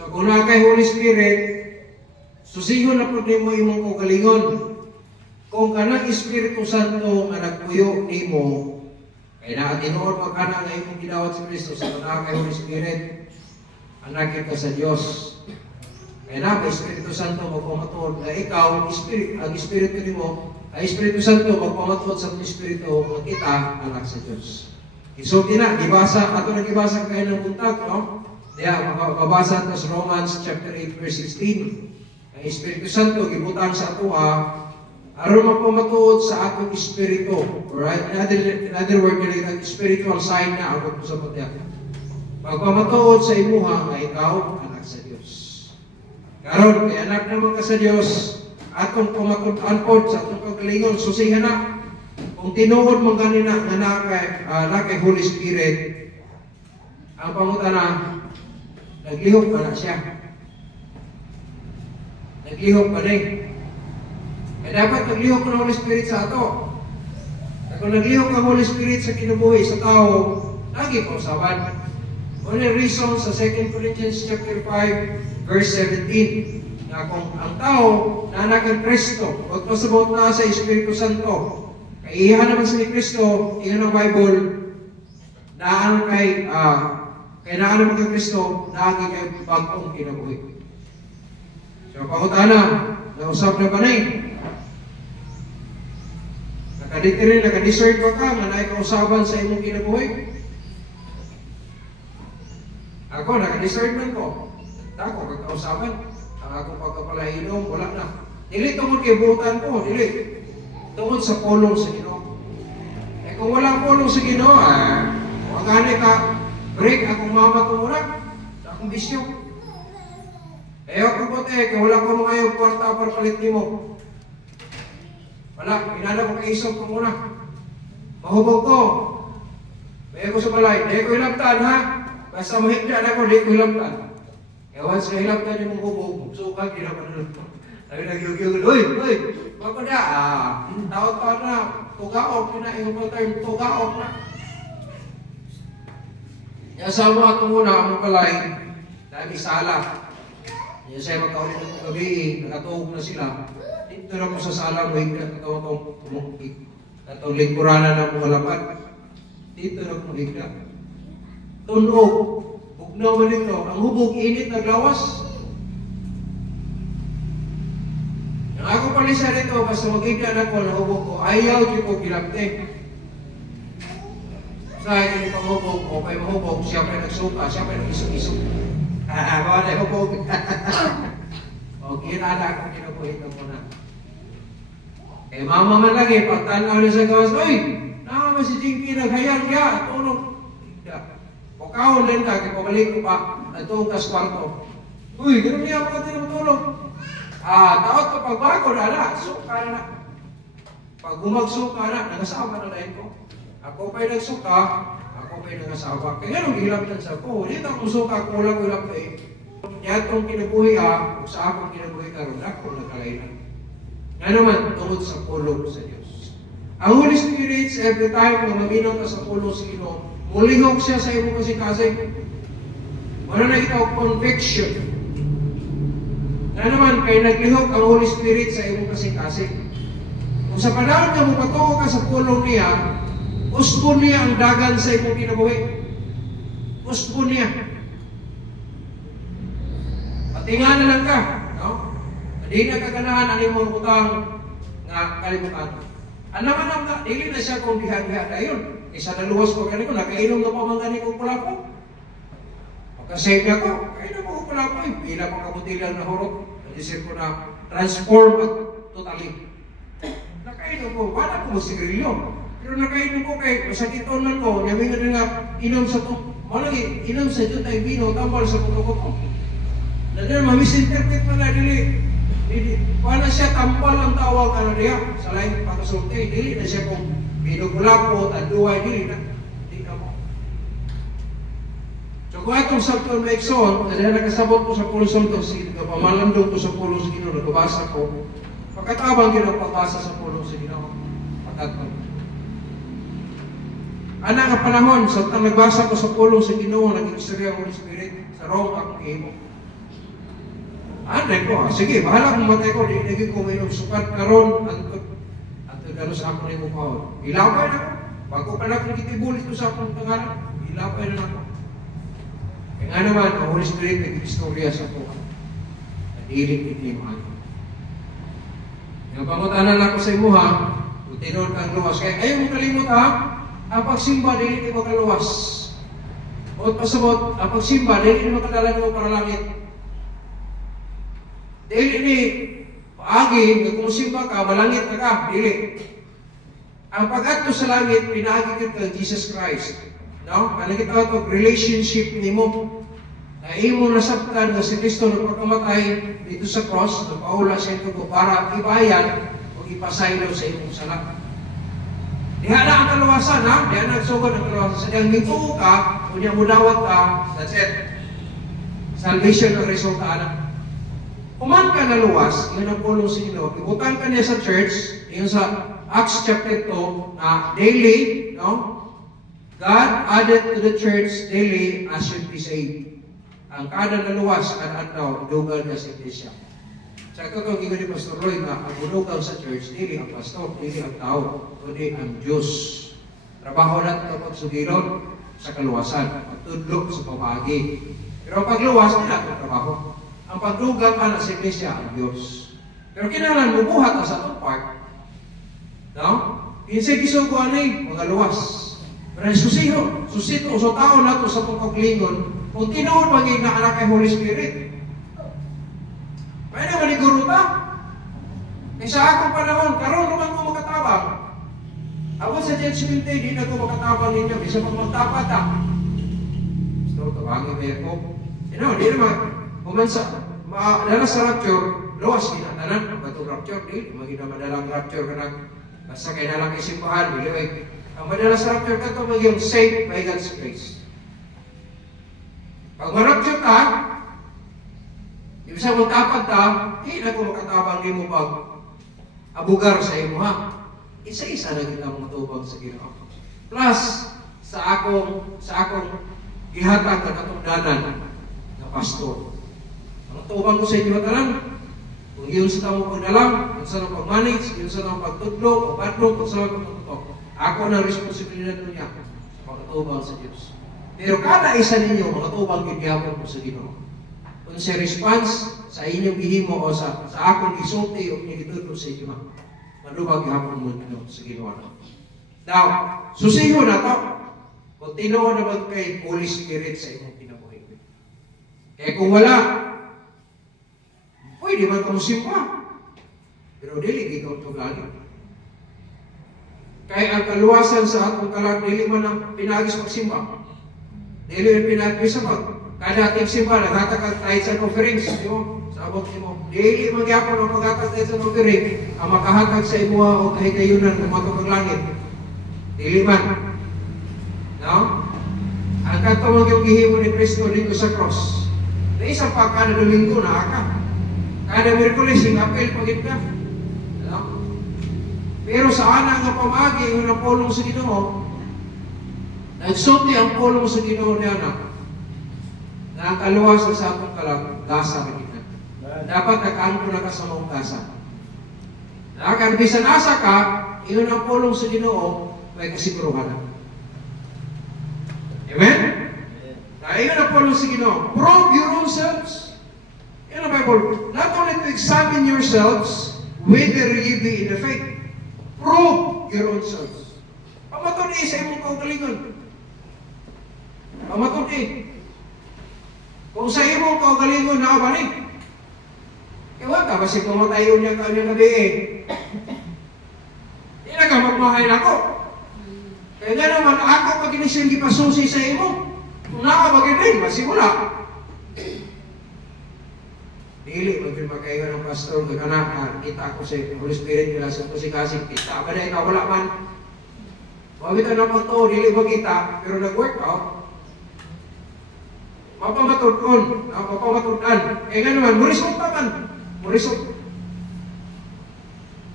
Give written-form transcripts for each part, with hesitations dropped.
So kung na kay Holy Spirit, susihon na po nimo imong kaugalingon. Kung kanang Espiritu Santo nga nagpuyo nimo, kay naatinuod mo ka na nga imong gidawat sa Kristo sa kanang kay Holy Spirit, anak ka sa Dios. Kaya na, Espiritu Santo magpamatuod na ikaw, ang Espiritu nimo, ang Espiritu Santo magpamatuod sa Espiritu na kita, anak sa Diyos. Isulti na, gibasa, ato na gibasa kayo ng buntag, no? Kaya, makabasa ito sa Romans chapter 8, verse 16. Ang Espiritu Santo, gibutang sa ato, aron magpamatuod sa atong Espiritu. Alright? In other words, ang spiritual sign na ako sa pagtiyak. Magpamatuod sa imuha, nga ikaw, anak sa Diyos. Karon, kay anak naman ka sa Diyos, atong pamatud-an po sa atong kagalingon, susihan na. Kung tinuod mong ganina na kay Holy Spirit, ang pangutan na, naglihok pa na siya. Naglihok pa rin. Kaya dapat naglihok ng Holy Spirit sa ato. Kung naglihok ang Holy Spirit sa kinabuhi sa tao, lagi ko usawan. One reason sa 2 Corinthians chapter 5, verse 17, na kung ang tao na anak ng Kristo, huwag pasabot na sa Espiritu Santo, kaiihan naman sa ni Kristo, iyan ang Bible, naan kay naan naman kay Kristo, naan kay bagong kinabuhi. So, pangutana, nausap na ba na eh? Nakadiscern ba ka, nga naikausaban sa imong kinabuhi? Ako, nakadiscernment ko. Ako, kagkausaban. Ang akong pagkapalainom, wala na. Dili tungkol kay buutan ko, dili. Tungkol sa pulong sa Ginoo. Eh kung walang pulong sa Ginoo, kung gani ka, break akong mama ko muna, sa akong bisyo. Eh ako po kung wala ko mga yung kwarta para palit mo. Wala, pinala ko kay isog ko muna. Mahubog ko. May ako sa balay, di ko hilabtan ha. Basta mahigda na ko, di ko hilabtan. Eh once na hilabtan yung hubog, suka, di na panunod. Sabi nagyug-yug, uy, bako na, taot-taot na, tugaok na, yung term, tugaok na. Yasawa ako muna, ang balay, dahil sala. Yan sa'yo magkaulit ng gabi, nakatuog na sila. Dito na ko sa sala, mahigda, katawang tumungkik. Katawang lingkuranan ng mga lapat. Dito na ko mahigda. Tunog, bugnaw man ito, ang hubog, init, naglawas. Ang ako palisa rito, basta magigda na ko, nahubog ko, ayaw di ko kilapte. Sa akin yung panghubog, o kay mahubog, siya pa nagsuka, siya pa nag-isog-isog. Baka na hubog. O, kinala ko, kinabuhin na muna. Eh, mama man lagi, pagtanaw na sa gawas, uy, naman si Jinky naghayal kaya, tulog. O kaon din ka, kaya pabalik ko pa, natulog ka sa kwarto. Uy, ganun niya ako natin matulog. Taot ko pagbago na, suka na. Pag gumagsuka na, nangasawa na rin ko. Ako pa'y nagsuka, ako pa'y nangasawa. Kaya nga nung hilaptan sa ko, hindi akong suka, kung wala ko hilap na eh. Kaya itong kinabuhi kung sa akong kinabuhi ka rin, ako nagkalainan. Nga naman, tungod sa pulong sa Diyos. Ang Holy Spirit, every time na maminaw ka sa pulong sa Ginoo, mulihok siya sa iyong kasing-kasing. Wala na ikaw conviction. Na naman, kay naglihok ang Holy Spirit sa iyong kasing-kasing. Kung sa panahon na mapatungo ka sa pulong niya, usbon niya ang dagan sa iyong kinabuhi. Usbon niya. Patinga na lang ka. No? Hindi na kaganahan ang iyong utang nga kalimutan. Ano man ang dili na siya kung diha-diha na yun. Isa na luwas ko ganito, nakainom na pa mga ganito kong pula ko. Pagka-save ako, kainom ko pula ko. Pila pang kabutilan na hurot. Naisip ko na transform at totally. Nakainom ko, wala ko magsigarilyo. Pero nakainom ko kay masakitonan ko, namin nga nga inom sa to. Malagi, inom sa dyan tayo vino, tambal sa puto ko. Na dyan, mamisinterpret pa na dili. Wala siya tambal ang tawag ano niya. Sa lain pagkasulti, dili na siya kung binugulapot at duway, dili na. Di na mo. So kung atong sabton na ikson, dahil nakasabot ko sa pulong to, pamalandong ko sa pulong sa Ginoo, nagabasa ko, pagkatabang ginapabasa sa pulong sa Ginoo. Pagkatapang. Ana nga panahon, sa nagbasa ko sa pulong sa Ginoo, nag-istorya ang Holy Spirit, sa Rome akong ihimo. Anay ko, sige, bahala kung matay ko, di naging ko mayroong sukat karon at gano'n sa ako na yung mukha. Ilapay na ko. Bago pa lang kung kitibulit ko sa akong pangarap, ilapay na ako. Kaya nga naman, ang Holy Spirit nag-istorya sa ako. Nadilig ni mo ako. Yung pangutanan ako sa imo ha, kung tinuod kang luwas. Kaya ayaw mo kalimot ha, ang pagsimba, dili mo kaluwas. Bukod pasabot, ang pagsimba, dili mo kadala mo para langit. Dili ni paagi, kung musimba ka, malangit na ka, dili. Ang pag-ato sa langit, pinaagi ka Jesus Christ. No? Kaya kita ito, relationship ni mo. Na imo nasabtan na si Kristo nagpakamatay dito sa cross, nagpaula sa ito ko para ibayan o ipasaylo sa imong sala. Diha na ang kaluwasan, ha? Diha na nagsugod ang kaluwasan. Sa diyang nito ka, kung niya mudawat ka, that's it. Salvation ang resulta na. Kuman ka na luwas, yun ang pulong sa inyo. Ibutan ka niya sa church, yun sa Acts chapter 2, na daily, no? God added to the church daily as should be saved. Ang kada na luwas, kan-andaw, dugal na sa iglesia. Sa ito itong ni Pastor Roy na ang bunugang sa church, dili ang pastor, dili ang tao, kundi ang Diyos. Trabaho natin ito pagsugilon sa kaluwasan, pagtudlok sa pamagi. Pero ang pagluwas, wala itong trabaho. Ang pagdugang ka na sa iglesia ang Diyos. Pero kinahanglan mo buhat na sa itong part. No? Kinsay gisuguan ay mga luwas. Pero susito, so tao na ito sa pagkaglingon, kung tinuod maging na anak kay Holy Spirit. May na maniguro ta. E sa akong panahon, karoon naman ko makatabang. Ako sa judgment day, di na ko makatabang ninyo, isa pang magtapat ta. Gusto ko, tawagin ba ako? Di naman, kumansa, madala sa rapture, luwas kinatanan, batong rapture, di, maging na madalang rapture ka na, basta kayo nalang isimbahan, biliwag. Ang madala sa rapture ka ito, maging saved by God's grace. Pag ma-rapture ka, ibig sabihin tapat ka, na kung makatabang di mo pag abugar sa imo ha. Isa-isa na kita matubang sa Ginoo. Plus, sa akong gihatag na katungdanan na pastor. Ang tubang ko sa inyo tanan, kung yun sa tamo pagdalang, kung saan ang pag-manage, yun sa ang pagtudlo, pagpadlong, kung saan ang pagtutok. Ako na responsibilidad niya sa pagtubang sa Diyos. Pero kada isa ninyo, mga tubang gigapon ko sa Ginoo. Kung sa response sa inyong gihimo o sa akong isulti o inigitudlo sa inyo, madubag gihapon mo nyo sa Ginoo. Now, susiho na to. Kung tinuod naman kay Holy Spirit sa inyong kinabuhi. Kaya kung wala, pwede man kang simpa. Pero dili ikaw ito galing. Kaya ang kaluwasan sa atong kalag, dili man ang pinagis magsimba. Dili ang pinagis sa kada ating simba, naghatag ang tithes and offerings. Di mo? Sa abot mo. Dili magyapon ang paghatag tithes and offering, ang makahatag sa imo o kahigayunan ng makapaglangit. Dili man. No? Ang katawag yung gihimo ni Kristo dito sa cross. Na isang pa kada Domingo na ka. Kada Miyerkules, yung apel pagit ka. No? Pero sa ana nga pamagi, yung napulong sa Ginoo, nagsulti ang pulong sa Ginoo niya na ang kaluwasan sa atong kalag, gasa ka kita. Dapat nakaangko na ka sa mong gasa. Kaya bisan asa ka, iyon ang pulong sa Ginoo, may kasiguruhan na. Amen? Kaya iyon ang pulong sa Ginoo. Prove your own selves. In the Bible, not only to examine yourselves, whether you be in the faith. Prove your own selves. Pamatod sa imong kaugalingon. Pamatod kung sa imong kaugalingon na kabalik, iwan ka, kasi kumatayo niya kanyang gabi Hindi na ka magmahay na ako. Kaya nga naman, ako pag inisyung gipasusi sa imo, kung nakabagin masimula. Dili, magpapakayo ng pastor, kagana, kita ko sa Holy Spirit, nila sa kusikasing, kita ba na ikaw, wala man. Wawit na naman to, dili ba kita, pero nag-work out. Mapamatudon, mapamatudan. Kaya nga naman, murisot naman. Murisot.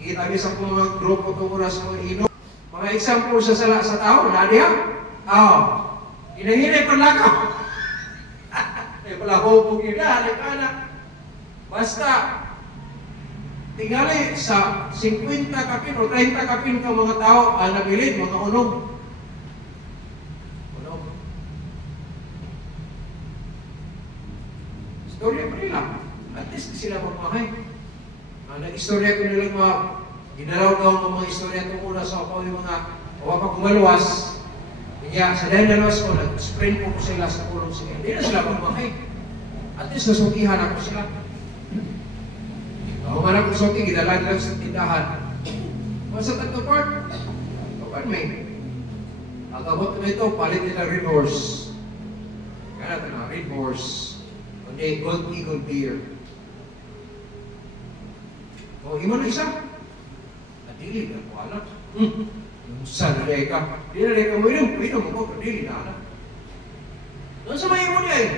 Kita niyo sa mga grupo itong oras mga ino. Mga example sa sala sa tao, nadiya? Hinahinay panlakaw. Ay pala hubog yun na, anak. Basta, tingali sa 50 kapin o 30 kapin ka mga tao, nabilin, mga unog. Unog. Storya pa nila. At least sila magmahay. Nag-istorya ko nilang mga ginalaw-gaw ng mga istorya ito muna sa ako yung mga huwag pa kumaluwas. Kaya sa dahil naluwas ko, nag-sprint ko sila sa kulong sila. Hindi na sila magmahay. At least nasukihan ako sila. Humanap ko suki, ginalan lang sa tindahan. Kung sa tagtupart, kapan may. Ang kabot na ito, palit nila Red Horse. Kaya natin na, Red Horse. Kundi Gold Eagle Beer. O, himo na isa. Nadili na po anak. Saan na ka? Di na ka mo inom mo, nadili na anak. Doon sa may mo niya eh.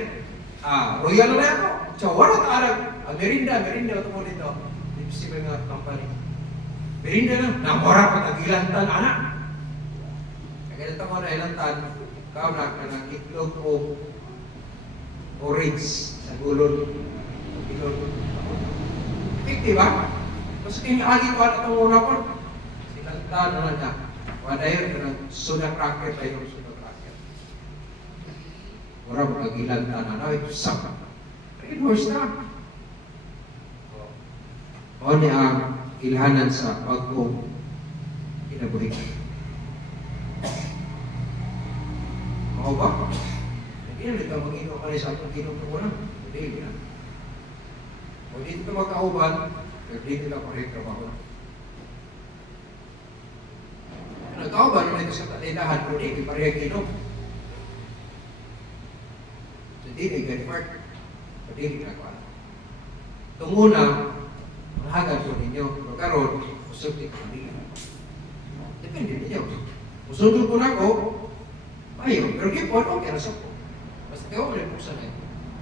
Royal na ako. So, wala ka anak. Merinda ito mo dito. Lipsi ba nga company. Merinda lang. Namora pa tagilan tan, anak. Kaya ito mo na ilang tan. Ikaw na itlog o orange sa gulon. Effective ba? Kasi kinilagi ko at itong una ko. Silang tan na niya. Wala yun, soda cracker tayo. Soda cracker. Mora pa tagilan tan, anak. Ito saka. Red Horse na. O ni ang ilhanan sa pagkong kinabuhi. Mao ba? Hindi na ito mag-ino ka rin sa atong ginong ko na. Hindi na. O dito magkauban, pero dito na pareho trabaho na. Nagkauban naman ito sa talindahan, pero hindi pareho ginong. Hindi na i-get-mark. Hindi na kwa. Tunguna, mahagad po ninyo. Magkaroon, usog din ko nila. Depende ninyo. Usog ko na ko, ayaw. Pero kipon, okay na sa po. Basta kayo ulit po sanay.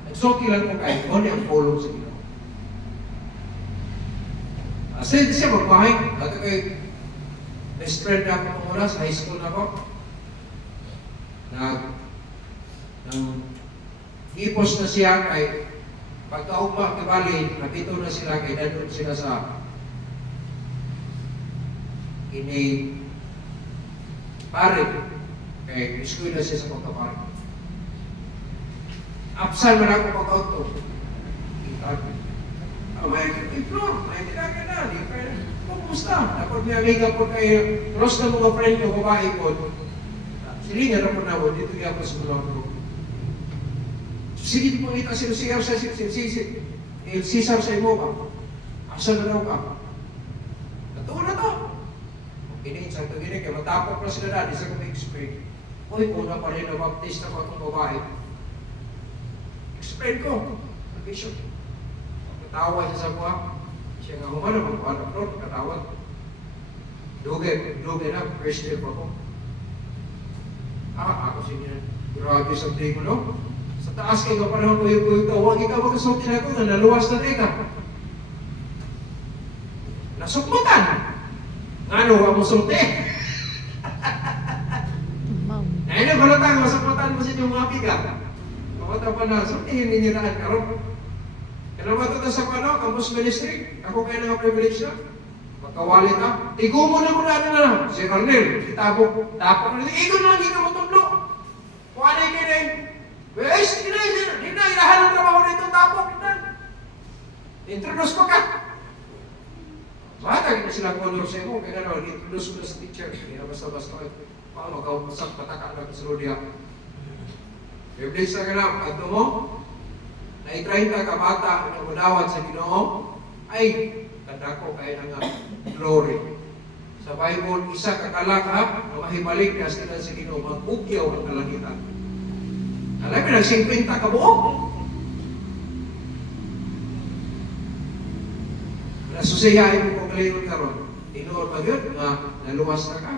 Nagsoki lang po kayo, kung ang follow sa inyo. Kasi siya magbahay. Ato kay best friend na ako ng oras, high school na ako. Ipos na siya kay pagkaugma kibali, napito na sila kay dadun sila sa pare kay school na siya sa pagkapare. Apsan man ako pag-auto. May floor, may tinaga na. Kumusta? Dapat may amiga po kayo, cross na mga friend ko, babae ko. Silingan na po na po, dito kaya po sa mga ko. Sige, di po ngita siya sa Cesar sa imo ka. Asa na raw ka? Natuwa na to. Okay, sa ito gini, kaya matapok na sila na, di sa kami explain. Uy, una pa rin na baptista ko itong babae. Explain ko. Bishop. Katawa siya sa kuha. Siya nga humana, magpanak doon, katawad. Duge na, first year pa ko. Ako sige, grabe sa trigo, no? Sa taas kayo ka panahon ko yung huwag ikaw magkasulti na ko na naluwas na rin ka. Nasukmutan! Ano, huwag mo sulti? Ngayon, balotang, masukmutan mo sa inyong mga piga. Kapata pa na, sultihin ninyo na ang karoon. Kailan ba ito sa pano, campus ministry? Ako kayo nga privilege na. Magkawali ka. Igo mo na, si Arnel, itabok. Tapos na, igo na lang, hindi ka matundlo. Kung ano yung kinig, wes, hindi na, ilahan ang trabaho na itong tapok. Introduce ko ka. Matag na silang honor sa iyo, kaya na, introduce ko na sa teacher. Hindi na basta-basta ko. Paano magkawasak, pataka na sa Rodia. Privilege na ka na, ato mo, na i-30 ka bata na munawat sa Ginoo ay kadako kayo na nga glory. Sa Bible, isa kakalaka na mahibalik na sila sa Ginoo, mag-ugyaw ang kalangitan. Alam mo, nag-50 ka buok. Nasusiyahin mo kung kalayon ka ron. Inuor pa yun na naluwas na ka.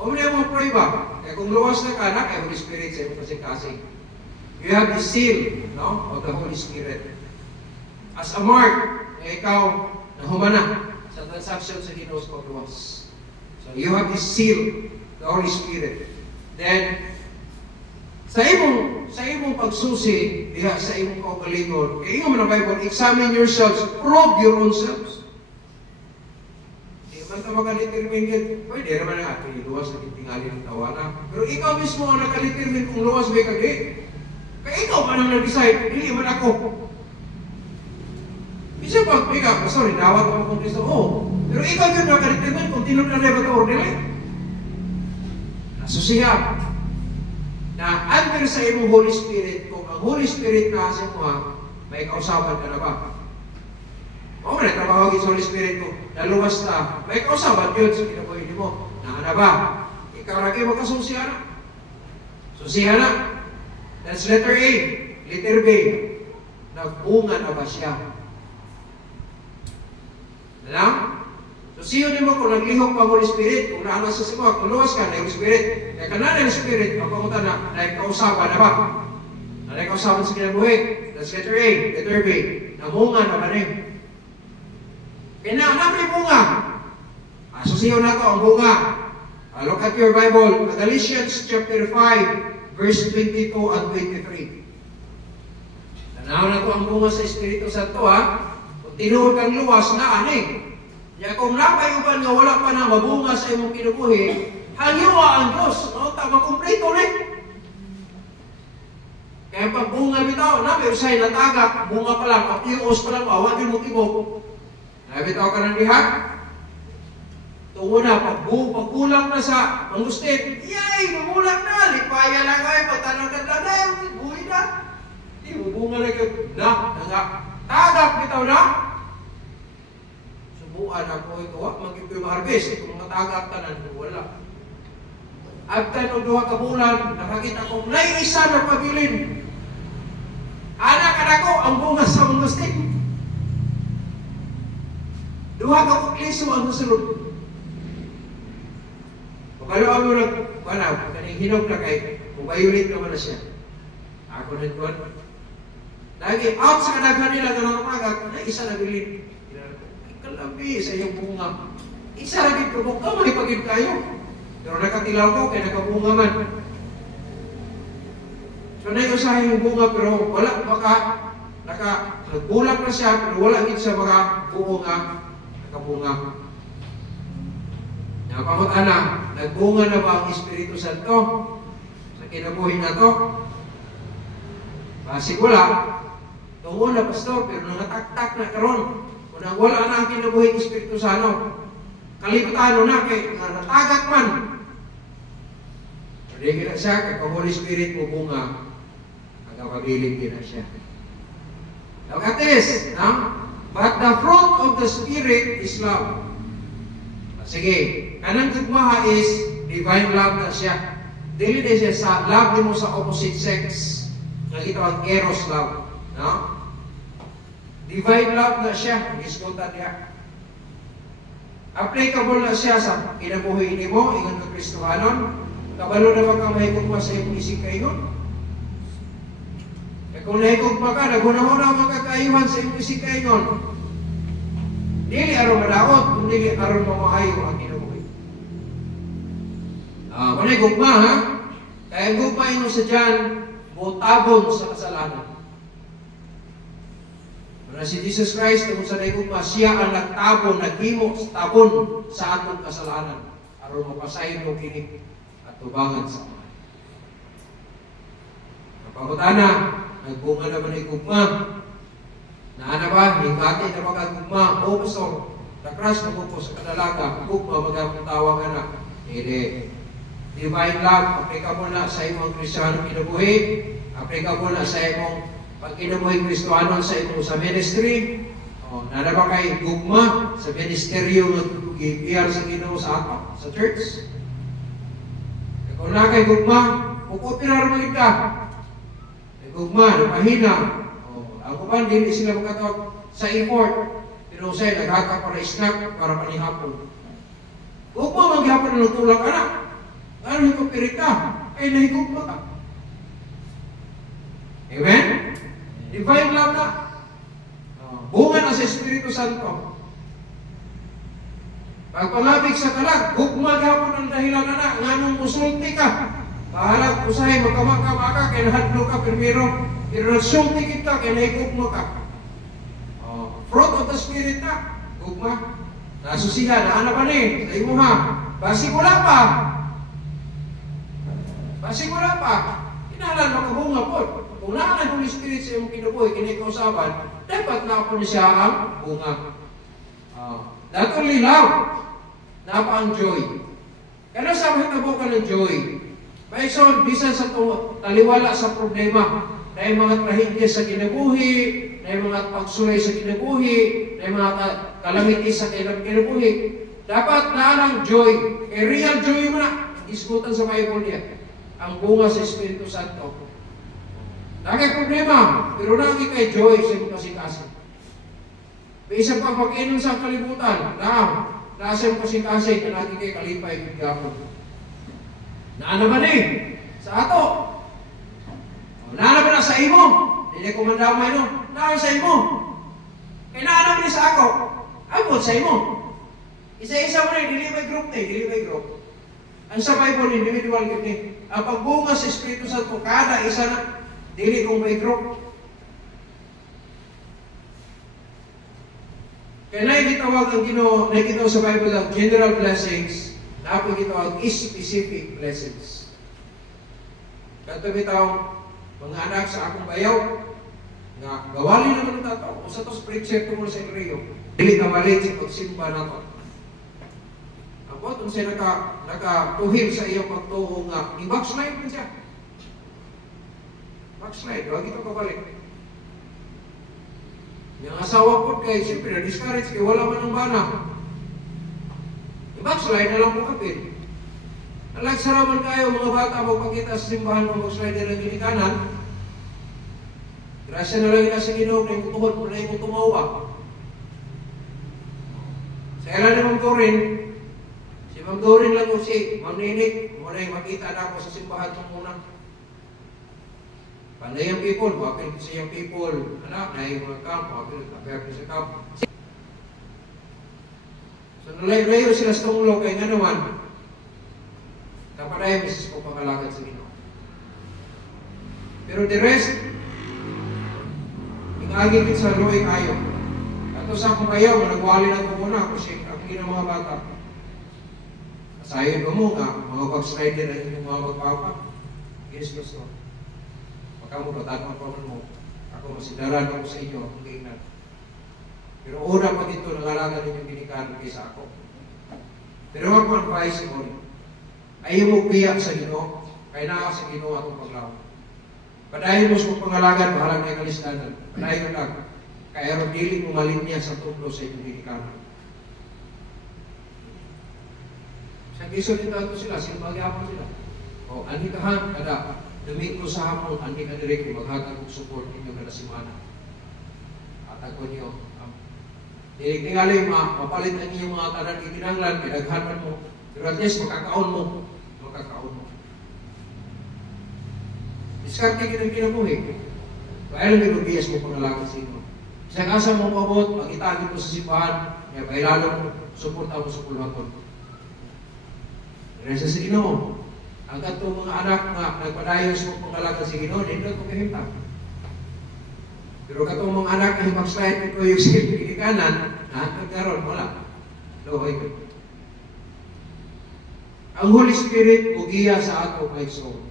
O mo na yung mga prueba. Kaya kung luwas na ka, na kay Holy Spirit sa iyo kasi-kasi. You have the seal, no, of the Holy Spirit. As a mark na ikaw na humana sa transaction sa Ginoo sa pagluwas. So you have the seal, the Holy Spirit. Then, sa imong sa imong pagsusi, diha sa imong kaugalingon, kaya ingon man ang Bible, examine yourselves, probe your own selves. Di man ito makadetermine yun, pwede naman ang ating luwas na tingali ng tawana. Pero ikaw mismo ang nakadetermine kung luwas may kagi. Kaya ikaw pa nang nag-decide, hindi man ako. Isa pag ikaw, sorry, dawat mo kung Kristo, pero ikaw yun nakadetermine kung tinod na never to or dili. Nasusiya na under sa imong Holy Spirit, kung ang Holy Spirit na sa mo, may kausaban ka na ba? O na trabahogin sa Holy Spirit ko, naluwas na, may kausaban yun sa kinabuhi mo. Na ba? Ikaw lagi magkasusiya na. Susiya na. That's letter A. Letter B. Nagbunga na ba siya? Alam? So, siyo din mo kung naglihok pa Holy Spirit, kung naano sa simo, kung luwas ka na yung Spirit, kaya ka na yung Spirit, mapamunta na, naikausapan na ba? Naikausapan sa kinabuhi. That's letter A. Letter B. Namunga na ba rin? Kaya na yung bunga. So, siyo na ito ang bunga. Look at your Bible. Galatians chapter 5, verse 22 and 23. Tanaw na ito ang bunga sa Espiritu Santo, ha? Kung tinuod kang luwas na, aning. Ya kung napayuban nga wala pa na mabunga sa imong kinabuhi, hangyawa ang Diyos, no? Tama kumpleto ni. Kaya pag bunga bitaw, may usay na tagak, bunga pa lang, apiyos pa lang, awag yung mutibok. Nabitaw ka ng lihat. Tungo na, pagkulang na sa mangustin, yay, mamulang na, lipaya lang kayo, pagtanong ka na, buhay na. Hindi, bunga na kayo, tagak bitaw na. Subuan ako ito, maging ko yung harvest, kung matagak tanan, wala. After ng 2 ka bulan, nakakita kong isa na pabilin. Anak ko, ang bunga sa mangustin. 2 ka kukliso ang susunod. Pagkalo ang muna, kaning hinog na kay, mubayulit naman na siya. Ako na doon. Lagi, out sa kadaghan nila, ganang magag, na isa na bilin. Kalabi sa iyong bunga. Isa lagi ko, kamay pagin kayo. Pero nakatilaw ko, kaya nakabunga man. So, naiusahin yung bunga, pero wala, nagbulag na siya, pero wala din siya mga bunga, nakabunga. Napamutana, nagbunga na ba ang Espiritu Santo sa kinabuhi na to? Basig wala. Tungo na, pastor, pero nangatak-tak na karon. Kung wala na ang kinabuhi ng Espiritu Santo, kalipatano na kay natagak man. Hindi na siya, kaya kung Holy Spirit mo bunga, magkakabiling din na siya. Look at this, no? But the fruit of the Spirit is love. Sige, kanang gugmaha is divine love na siya. Dili na siya sa love mo sa opposite sex. Nakita ang eros love. No? Divine love na siya. Diskunta niya. Applicable na siya sa kinabuhi ni mo, ingon ng Kristohanon. Kabalo na bang mahigugma sa iyong isip kayo? Kung nahigugma ka, naghuna-huna magkakayuhan sa iyong isip kayo. Dili aron madaot, kung dili aron mamahayo ang kinabuhi. Manay gugma, ha? Kaya gugma ino sa dyan, butabon sa kasalanan. Muna si Jesus Christ, kung sa gugma, siya ang nagtabon, naghimo sa tabon sa atong kasalanan. Aron mapasayin mo kinig at tubangan sa mga. Kapagutana, nagbunga naman ay gugma. Naana ba? Hingati na magagugma. O pastor, nakras mo po sa kadalaga, gugma magagutawa ka na. Hindi. Divine love, applicable na sa imong Kristiyano kinabuhi, applicable na sa imong pagkinabuhi Kristiyano sa imong sa ministry. Naana ba kay gugma sa ministeryo ng gipiyar sa Ginoo sa ato, sa church? Kung na kay gugma, pukupirar mo ka. Gugma, napahina. Ang kuman, hindi sila makatawag sa import. Pero sa'yo, naghaka para snack, para panihapon. Huwag mo maghihapon ng tulak ka na. Ano yung pirik ka? Ay, nahigugma ka. Amen? Divine love na. Bunga na sa Espiritu Santo. Pag pamabig sa kalag, gugma gapon ang dahilan na, nganong musulti ka. Bahala usahay magkamaka-maka kay nahadlo ka primero, pero nagsulti kita kay naigugma ka. Fruit of the Spirit na, gugma. Nasusihan, na ba ni? Sa imo ha. Basi wala pa. Basi wala pa. Inahalan makabunga po. Kung naalan Holy Spirit sa iyong kinubuhay, kinikausaban, dapat na ako niya siya ang bunga. Not only love, napa ang joy. Kaya sa mga tabo ka ng joy. May son, bisan sa taliwala sa problema, na yung mga trahedya sa kinabuhi, na yung mga pagsulay sa kinabuhi, na yung mga kalamiti sa kinabuhi, dapat naalang joy. Kaya real joy mo na, isgutan sa Bible niya, ang bunga sa Espiritu Santo. Nakay problema, pero lagi kay joy sa mga kasing-kasing. May isang pagpakinom sa kalibutan, nasa yung kasing-kasing, na lagi kay kalipay ng gapon. Naana ba sa ato? Naana ba na sa imo? Hindi ko mandamay no? Naana sa imo? Kaya naana ba sa ako? Abot sa imo. Isa-isa mo na, dili may group na, dili may group. Ang sa Bible, individual group ni. Ang pagbunga sa Espiritu Santo, kada isa na, dili kong may group. Kaya naikitawag ang naikitawag sa Bible ang general blessings, na ako gitawag specific blessings. Kanto bitaw, mga anak sa akong bayaw, nga gawali naman ito ito. Kung sa ito, preacher ito mo sa Rio, dili ka malit sa pagsimba na ito. Ako, kung siya nakatuhil sa iyong pagtuho nga, i-backslide mo siya. Backslide, huwag ito kabalik. Yung asawa po kay, siyempre, na-discourage kay wala man ang bana. I-backslide na lang po kapit. Nagsaraman kayo mga bata magpakita sa simbahan ng backslide ng ginikanan. Grasya na lang sa Ginoo na yung kutuhod mo na yung tumawa. Sa ilan ni Ma'am Dorin, si Ma'am Dorin lang o si Ma'am Ninik, muna yung makita na ako sa simbahan ng muna. Panday ang people, wakil ko sa yung people, anak, na yung mga camp, wakil ko sa camp. So nalayo sila sa tunglo kay nga naman, kapadayon misis ko pangalagad sa Ginoo. Pero the rest, ingagigit sa luoy kayo. At sa akong kayo, nagwali na ko muna kasi ang mga bata. Kasayon mo nga, mga backslider na inyong mga magpapa. Yes, gusto. Pagka mo patagman pa mo, ako masidaran ako sa inyo, akong kainan. Pero una pa dito, nangalaga ninyong binikanan kaysa ako. Pero ako advice mo, ayaw mo biyak sa Ginoo, kaya na sa Ginoo atong paglaw. Padayon mo sa pangalagan, bahalang na kalistanan. Padayon lang, kaya ron dili mo malinya sa tuklo sa inyong binikanan. Sa Quezon dito ito sila, silmagyapon sila. O, andi ka ha, kada Domingo sa hapon, andi ka direct, maghatag og support ninyo kada semana. Atag ko niyo. Tingali, mapalit ang inyong mga tanan itinanglan, pinaghanan mo. Pero at least, makakaon mo. Diskarte ka ng kinabuhi. Kaya lang binubiyas mo pangalagan sa inyo. Isang asa mo pabot, pag-itagin mo sa simbahan, kaya bailalo mo, suporta mo sa pulhaton. Resa sa Ginoo. Ang katong mga anak na nagpadayos mo pangalagan sa Ginoo, hindi ko kahimtang. Pero katong mga anak na himagslide ko yung sinipinikanan, nagkaroon, wala. Lohoy ko. Ang Holy Spirit, ugiya sa ato kay soul.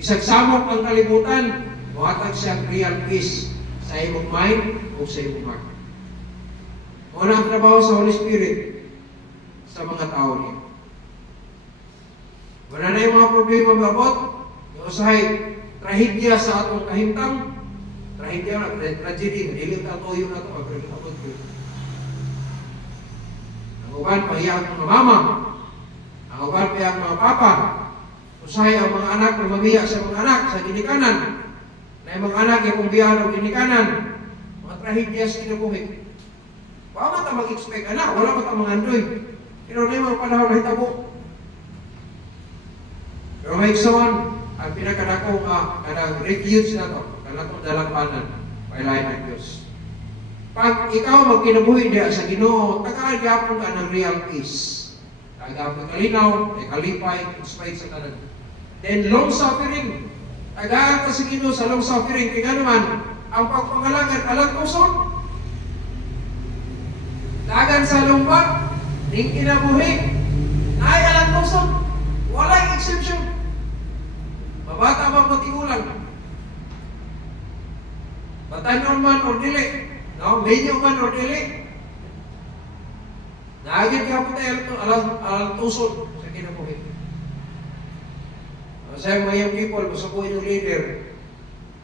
Isagsamok ang kalibutan, buhatag siya real peace sa imong mind o sa imong heart. Muna ang trabaho sa Holy Spirit sa mga tao niya. Wala na yung mga problema mabot, yung usahay, trahedya sa atong kahimtang, trahedya na, tragedy, madilim na toyo na ito, pagkakabot ko. Ang uban, pahiya ang mga mama, ang uban, pahiya ang mga papa, usahay ang mga anak na mabiya sa mga anak sa ginikanan, na yung mga anak yung biya ng ginikanan, mga trahedya sa kinabuhi. Wala ka mag-expect anak, wala ka mga andoy. Pero na yung mga panahon na hitabo. Pero may iksawan, ang pinakadako kanang refuge na ito, kanang dalampanan, pailayan ng Diyos. Pag ikaw magkinabuhi diya sa Ginoo, tagaagapon ka ng real peace. Tagaagapon kalinaw, may kalipay, inspired sa kanan. Then long suffering. Tagaan ka sa Ginoo sa long suffering. Kaya naman, ang pagpangalangan alang kusog. Dagan sa lumba, ning kinabuhi, naay alang kusog. Walay exception. Mabata ba matigulang? Batanon man o dili. No? Medyo man o dili. Naagin ka po tayo alang tusod sa kinabuhi. Saya mga young people, basta po yung leader,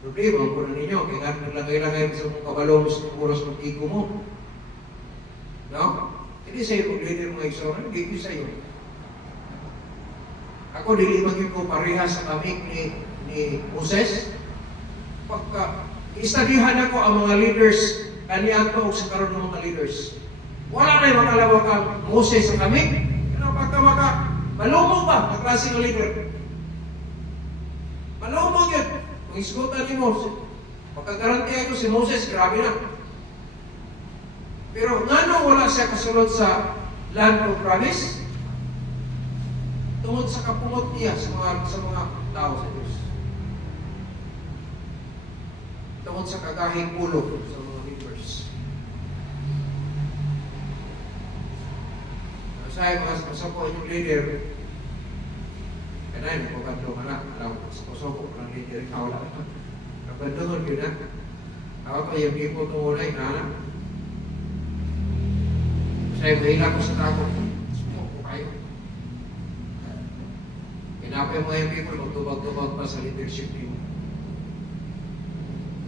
problema po na ninyo, kaya nga naglagay-lagay sa mga kabalo sa oras ng ego mo. No? Hindi sa'yo kung leader mga igsoon, hindi ko sa'yo. Ako, dili maging ko pareha sa kami ni Moses. Pagka, istadihan ako ang mga leaders, kaniya ko sa karoon ng mga leaders. Wala na yung makalawag ang Moses sa kami. Ano pagka malumog ba ang klase ng leader? Malumog yun. Kung isgutan ni Moses, pagkagaranti ako si Moses, grabe na. Pero nga nung wala siya kasunod sa land of promise, tungod sa kapungot niya sa mga tao sa Diyos. Tungod sa kagahing pulo sa mga leaders. Saya mga po inyong leader, kanayin, pagkablo ka na, alam ko, sa ko ng leader, ikaw lang. Kapandungan yun na. Ako ko yung people tungunay, na saya mahila ko sa tako. Sumuko kayo. Kinapay mo yung people, magtubag-tubag pa sa leadership niyo.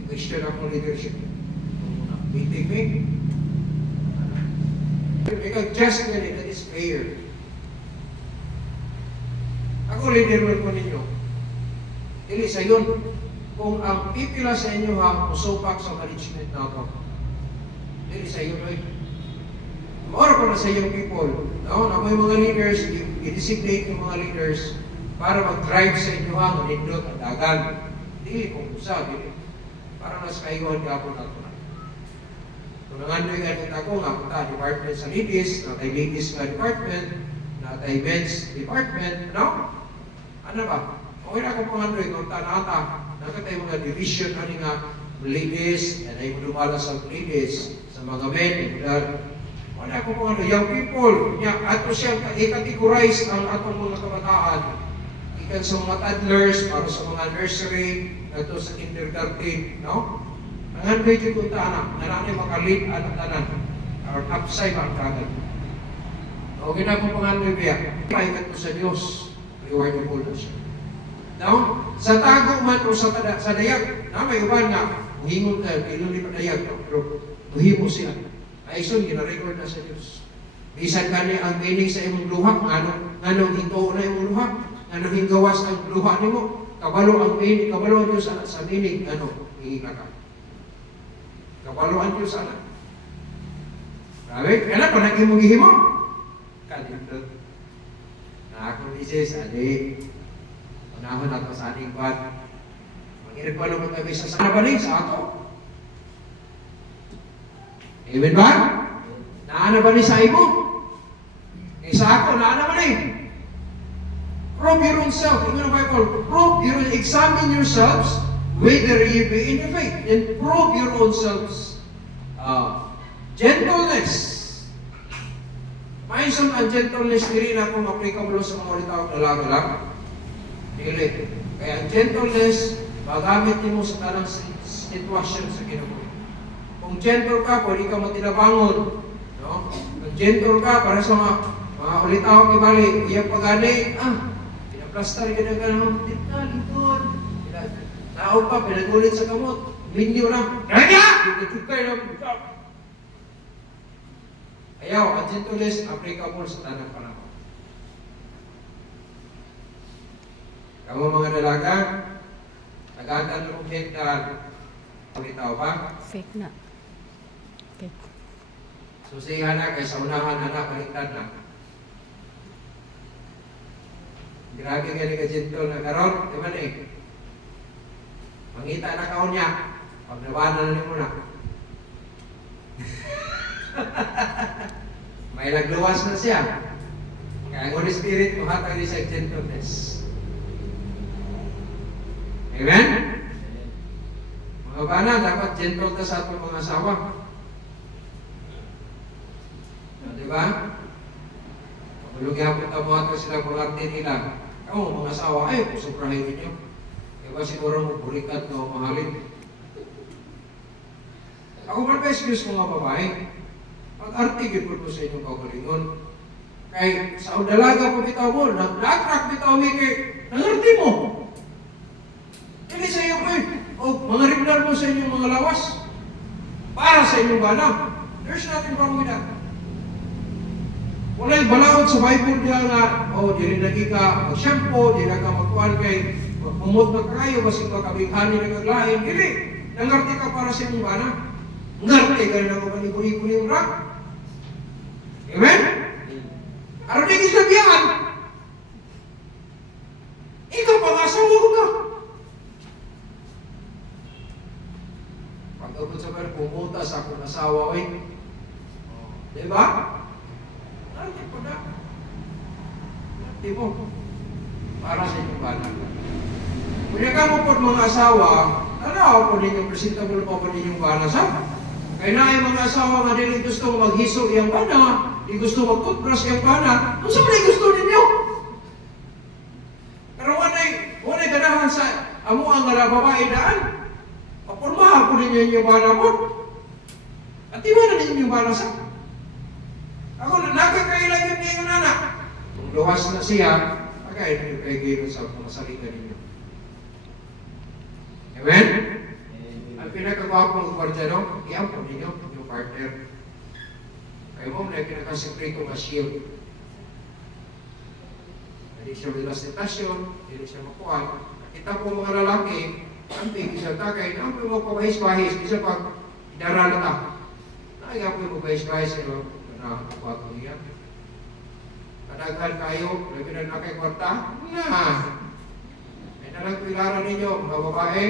I-question akong leadership. Meeting me. Ikaw just ganit, that is prayer. Ako leader mo ninyo. Dili sa yun, kung ang pipila sa inyo ha, musupak sa management na ako. Dili sa yun, right? Maura ko na sa iyong people. No? Na may mga leaders, i-designate yung mga leaders para mag-drive sa inyo ha, manindot at dagan. Dili kung usa, dili. Para nas kayuhan ka po na ito. Kung nangandoy ganit ako nga, punta department sa ladies, na tayo ladies nga department, na tayo men's department, no? Ano ba? Okay na akong pangandoy, kung tanata, nakatay mga division, ano nga, ladies, and ay lumala sa ladies, sa mga men, wala akong pangandoy, young people, ato siyang i-categorize ang atong mga kabataan, ikan sa mga toddlers, para sa mga nursery, ato sa kindergarten, no? Ang medyo kung taana, nananay makalip at tanan, or upside ang kagat. Okay na kung pangandoy biya, paikat ko sa Diyos, rewardable na siya. Now, sa tago man o sa dayag, na may uban nga, muhingon tayo, iluli pa dayag, pero muhimo siya. Ay son, gina-record na sa Diyos. Bisan ka niya ang meaning sa imong luha, nganong hinto na imong luha, nganong hinggawas ang luha ni mo, kabalo ang meaning, kabalo ang Diyos sa meaning, hingin ka. Kapaluan Diyos sana. Grabe, kailan pa naging mong gihimo? Kalindot. Na ako misis, adi. Unahon ako sa ating kwan. Mag-irig pa naman kami sa sana baling sa ako. Amen ba? Naana ba ni sa imo? Sa ako, naana ba ni? Prove your own self. Ito na Bible. Examine yourselves whether you be in the faith, and prove your own selves. Gentleness. May isang ang gentleness diri na kung applicable sa mga ulitaw lalaki lang. Dili. Kaya ang gentleness, magamit mo sa tanang sitwasyon sa kinabuhi. Kung gentle ka, pwede ka matinabangon. No? Kung gentle ka, para sa mga ulitaw kibali, iyang pagani, pinaplastar ka na gano'n, litod. Tao pa, pinagulit sa kamot. Minyo lang. Kaya! Dito na. Ayaw, ang gentleness applicable sa tanang panahon. Kamu mga dalaga, nag-aatan ng fake na ulitaw pa? Fake na. Fake. Susihan na, kaysa unahan na, baliktad na. Grabe nga ni ka-gentle na karon, di ba na eh? Mangita na kaon niya, pag nabanan na mo na. May nagluwas na siya. Kaya ang Holy Spirit, mahatag niya sa gentleness. Amen? Mga bana, dapat gentle ka sa atong mga asawa. Diba? Malugyan po tamo ato sila bularte nila. Mga asawa, ay, sobrahin ninyo. Diba siguro mo burikat na mahalin. Ako mag-excuse mga babae. Pag-artigil po sa inyong kaugalingon. Kay sa dalaga po bitaw mo, nag-attract bitaw mo kay nangarti mo. Hindi sa iyo o mga regular mo sa inyong mga lawas. Para sa inyong bana. There's nothing wrong with that. Wala'y balawad sa Bible diya nga, dili lagi ka mag-shampoo, dili ka magkuhan kay magpumot na kayo, basig ka kabighani na kaglain. Dili, nangarti ka para sa inyong bana. Ngarti ka na kapag-ibuli-ibuli yung rak. Amen? Aron di kisabihan. Ikaw pang-asawa ko ka. Pag-abot sa mga pumunta sa akong asawa, diba? Ngarti pa na. Ngarti mo. Para sa inyong bana. Kung ka mo po mga asawa, po ninyong presentable po ninyong bana sa? Kaya na yung mga asawa nga din gusto maghiso iyang bana, di gusto mag-toothbrush iyang bana, kung saan na gusto ninyo? Pero wanay ganahan sa amo ang babae daan. Papormahan po ninyo yung bana po. At iba na ninyo yung bana sa? Ako na nakakailan yun niyo anak. Kung luwas na siya, pagkain ninyo kay gano'n sa mga salita ninyo. Amen? Ang pinakagwapong kwardyano, iyampon ninyo yung partner. Kaya mo na pinakasikreto nga shield. Hindi siya bilas tentasyon, hindi siya makuha. Kita po mga lalaki, ang tigil siya takay, ang po mo pabahis-bahis, isa pag idarala ta. Naiga po mo bahis-bahis, na nakuha ko niya. Kadaghan kayo, labi na nakay kwarta, may nalang pilaran ninyo, mga babae,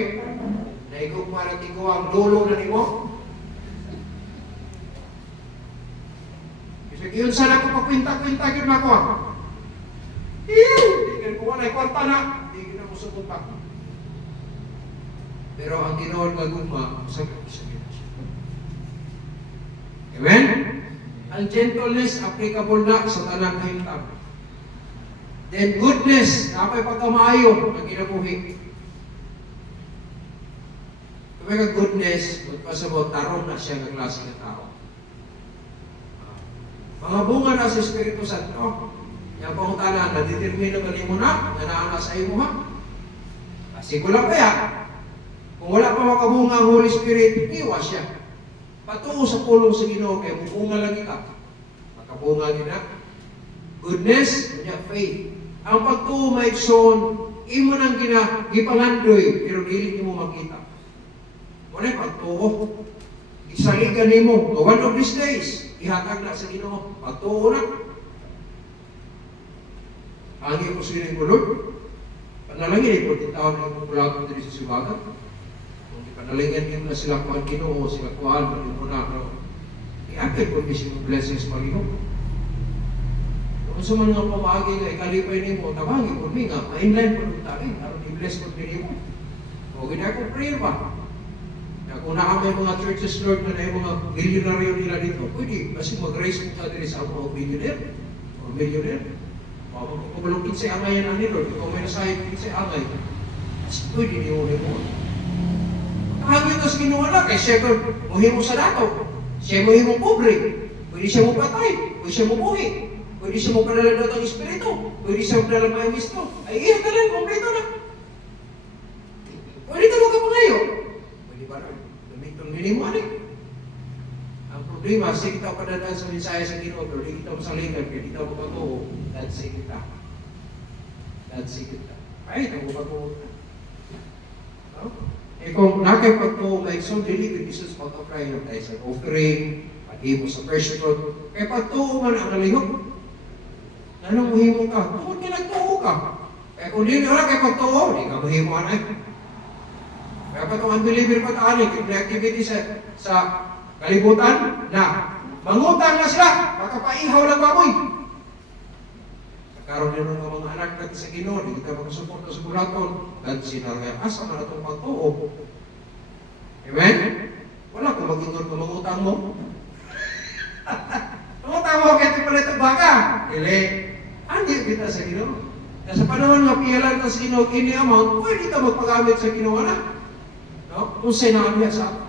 naigong marating ko ang dulo na nimo. Kasi yun sana ko pakwinta-kwinta yun ako. Hindi ko wala kwarta na. Hindi ko na musukot pa. Pero ang tinoon magugma, masagap siya. Amen? Ang gentleness applicable na sa tanang kahintap. Then goodness, napay pagkamayo ng kinabuhi. Kung may goodness, magpasabot, tarong na siya ng klase ng tao. Mga bunga na sa Espiritu Santo, yung pangutalan, naditirmino ka mo na, nanaana sa iyo ha. Kasi kulang kaya, kung wala pa makabunga ang Holy Spirit, iwas siya. Patuo sa pulong sa Ginoo, kaya bubunga lagi ka. Makabunga din na. Goodness, kanya faith. Ang pagtuo may son, imo nang gipangandoy, pero dili mo makita. Wala pagtuo. Isaligan nimo, one of these days, ihatag na sa Ginoo, pagtuo na. Hangi ko sila yung Lord. Panalangin, 14 taon na yung mula ko dito sa Subagat. Kung ipanalangin nyo na sila kuhan Ginoo, sila kuhan, yung muna, i-apel ko yung blessings pa Ginoo. Kung sa mga pamagi nga, ikalipay nimo, tabagi ko mi nga, ma-inline po nung tabi, aron i-bless ko nimo. O, gina ko prayer ba? Kung nakamay mga churches, Lord, na yung mga milyonaryo nila dito, pwede, kasi mag-raise mo ka din sa mga millionaire o millionaire. Kung kinsa angay yan ani Lord, kung may nasahit kinsa angay, kasi pwede niyo mo. Kahagin ka sa Ginoo na, kay siya muhimo sa dato, siya muhimo pobre, pwede siya mo patay, pwede siya mo buhi, pwede siya mo padala ng Espiritu, pwede siya mo padala ng Misto, ay iya ka lang, kompleto na. Pwede ka magkapangayo. Pwede ba na? Gamitong minimo ani. Ang problema, sige kita padadaan sa mensahe sa Ginoo, pero di kita masalingan, kaya di kita magpatuo, that's it kita. That's it kita. Ay, ito magpatuo. Eh kung nakipagtuo, like so, dili with Jesus pag-apply ng tayo sa offering, pag-himo sa first fruit, kaya pagtuo man ang nalihok. Anong muhimo ka? Tungkol ka nagtuo ka. Kaya kung di na kay pagtuo, di ka muhimo anay. Kaya pa itong unbeliever pag-aanig, yung activity sa kalibutan, na mangutang na sila, makapaihaw lang baboy. Karon din nga mga anak natin sa Ginoo, di kita makasuporta sa bulaton, dan sinarga asa man atong pagtuo. Amen? Wala kung mag-ingon ka mangutang mo. Mangutang mo kaya ito pala itong baka. Dili. Andi kita sa Ginoo. Kaya sa panahon nga piyalan ka sa Ginoo, kini amount, pwede ka magpagamit sa Ginoo na. No? Kung sinabi sa ako.